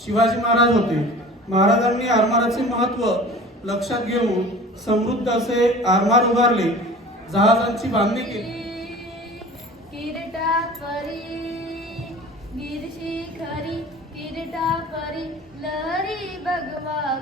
शिवाजी महाराज होते. महाराजांनी आरमाराचे महत्त्व लक्षात घेऊन समृद्ध असे आरमार उभारले. जहाजांची बांधणी केली. लहरी बगवा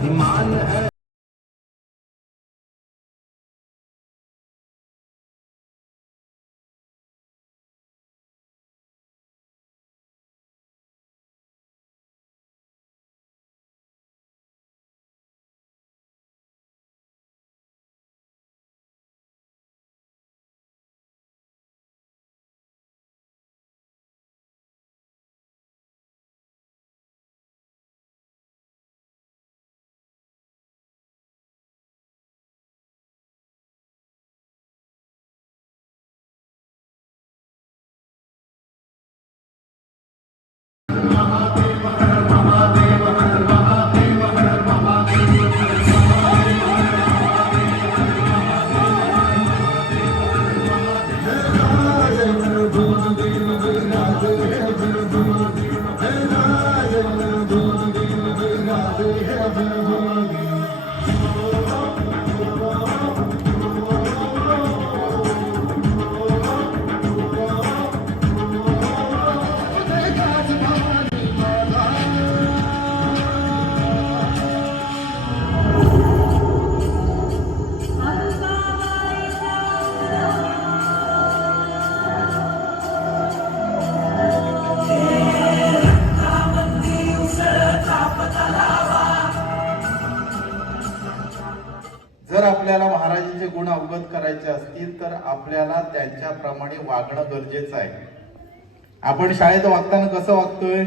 你慢点儿嘿 अवगत करायचे असतील तर आपल्याला त्यांच्याप्रमाणे वागणं गरजेचं आहे. आपण शाळेत वागताना कसं वागतोय?